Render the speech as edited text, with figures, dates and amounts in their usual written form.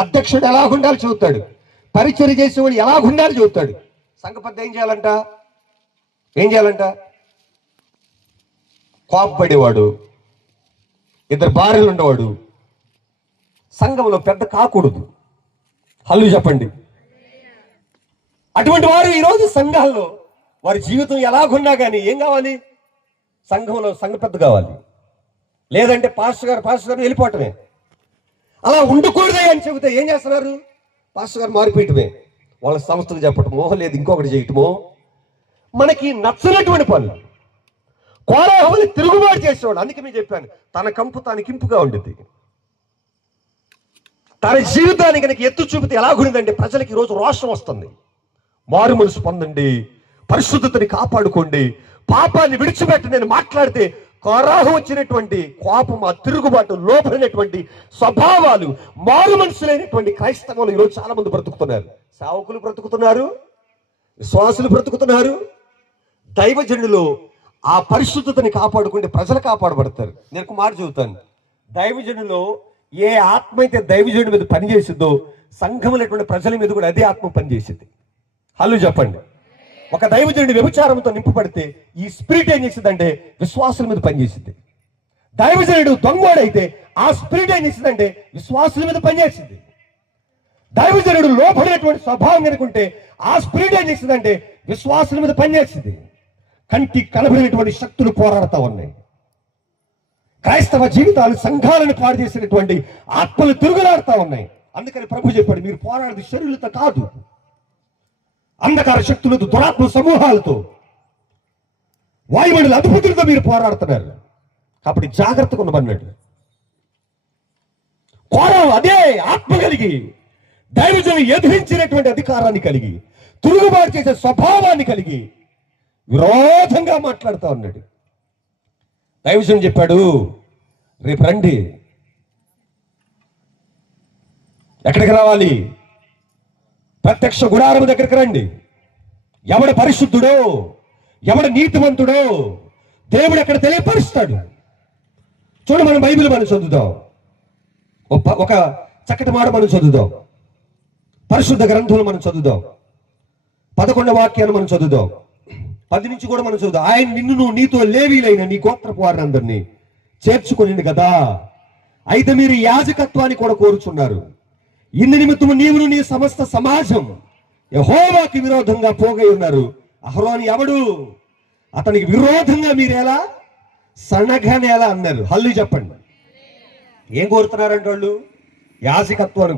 అధ్యక్షుడు ఎలా ఉండాలి చెబుతాడు, పరిచర్య చేసేవాడు ఎలా ఉండాలి చెబుతాడు. సంఘ పెద్ద ఏం చేయాలంట? కోపపడేవాడు, ఇద్దరు భార్యలు ఉండేవాడు సంఘంలో పెద్ద కాకూడదు. హల్లు చెప్పండి. అటువంటి వారు ఈరోజు సంఘాల్లో వారి జీవితం ఎలాగున్నా కానీ ఏం కావాలి? సంఘంలో సంఘ పెద్ద కావాలి. లేదంటే పాస్టర్ గారు వెళ్ళిపోవటమే. అలా ఉండకూడదే అని చెబితే ఏం చేస్తున్నారు? పాస్టర్ గారు మారిపోయటమే, వాళ్ళ సంస్థలు చెప్పటమో లేదు ఇంకొకటి చేయటమో. మనకి నచ్చనటువంటి పనులు. కోలాహుని తిరుగుబాటు చేసేవాడు. అందుకే నేను చెప్పాను, తన కంపు తానికి ఇంపుగా ఉండేది. తన జీవితాన్ని కనుక ఎత్తు చూపితే ఎలాగుందంటే ప్రజలకు ఈరోజు రోషం వస్తుంది. మారు మనసు పొందండి, పరిశుద్ధతని కాపాడుకోండి, పాపాన్ని విడిచిపెట్టి నేను మాట్లాడితే కోరాహు వచ్చినటువంటి కోపం, ఆ తిరుగుబాటు, లోపడినటువంటి స్వభావాలు, మారు మనసులైనటువంటి క్రైస్తవులు ఈరోజు చాలా మంది బ్రతుకుతున్నారు. సేవకులు బ్రతుకుతున్నారు, విశ్వాసులు బ్రతుకుతున్నారు. దైవజనులు ఆ పరిశుద్ధతని కాపాడుకుంటే ప్రజలు కాపాడబడతారు. నేను ఒక మాట చెబుతాను, దైవజనులు ఏ ఆత్మ అయితే దైవజనుడి మీద పనిచేసిందో సంఘములైనటువంటి ప్రజల మీద కూడా అదే ఆత్మ పనిచేసింది. హల్లు చెప్పండి. ఒక దైవజనుడి వ్యభిచారంతో నింపబడితే ఈ స్పిరిట్ ఏం చేసిందంటే విశ్వాసుల మీద పనిచేసింది. దైవజనుడు దొంగోడైతే ఆ స్పిరిట్ ఏం చేసిందంటే విశ్వాసుల మీద పనిచేసింది. దైవజనుడు లోపడినటువంటి స్వభావం కనుకుంటే ఆ స్పిరిట్ ఏం చేసిందంటే విశ్వాసుల మీద పనిచేసింది. కంటి కనబడినటువంటి శక్తులు పోరాడుతూ ఉన్నాయి. క్రైస్తవ జీవితాలు, సంఘాలను పాడు చేసినటువంటి ఆత్మలు తిరుగులాడుతూ ఉన్నాయి. అందుకని ప్రభు చెప్పాడు, మీరు పోరాడేది శరీరులతో కాదు, అంధకార శక్తులతో, దురాత్మ సమూహాలతో, వాయుమండల అధిపతులతో మీరు పోరాడుతున్నారు. కాబట్టి జాగ్రత్తగా ఉండమన్నాడు. కోరం అదే ఆత్మ కలిగి, దైవజనులు ఎదిరించినటువంటి అధికారాన్ని కలిగి, తిరుగుబాటు చేసే స్వభావాన్ని కలిగి విరోధంగా మాట్లాడుతూ ఉన్నాడు. దైవజనుడు చెప్పాడు, రేపు రండి. ఎక్కడికి రావాలి? ప్రత్యక్ష గుడారం దగ్గరికి రండి. ఎవడ పరిశుద్ధుడో, ఎవడ నీతివంతుడో దేవుడు అక్కడ తెలియపరుస్తాడు. చూడు, మనం బైబిల్ మనం చదువుదాం. ఒక చక్కటి మాట మనం చదువుదాం. పరిశుద్ధ గ్రంథంలో మనం చదువుదాం. 11వ వాక్యాన్ని మనం చదువుదాం. 10 నుంచి కూడా మనం చదువుదాం. ఆయన నిన్ను నీతో లేవీలైన నీ గోత్రపు వారిని చేర్చుకొనింది కదా, అయితే మీరు యాజకత్వాన్ని కూడా కోరుచున్నారు. ఇందు నిమిత్తము నీవును నీ సమస్త సమాజం యెహోవాకి విరోధంగా పోగై ఉన్నారు. అహరోను ఎవడు? అతనికి విరోధంగా మీరేలా సనగనేలా అన్నారు. హల్లు చెప్పండి. ఏం కోరుతున్నారంటే వాళ్ళు యాజకత్వాన్ని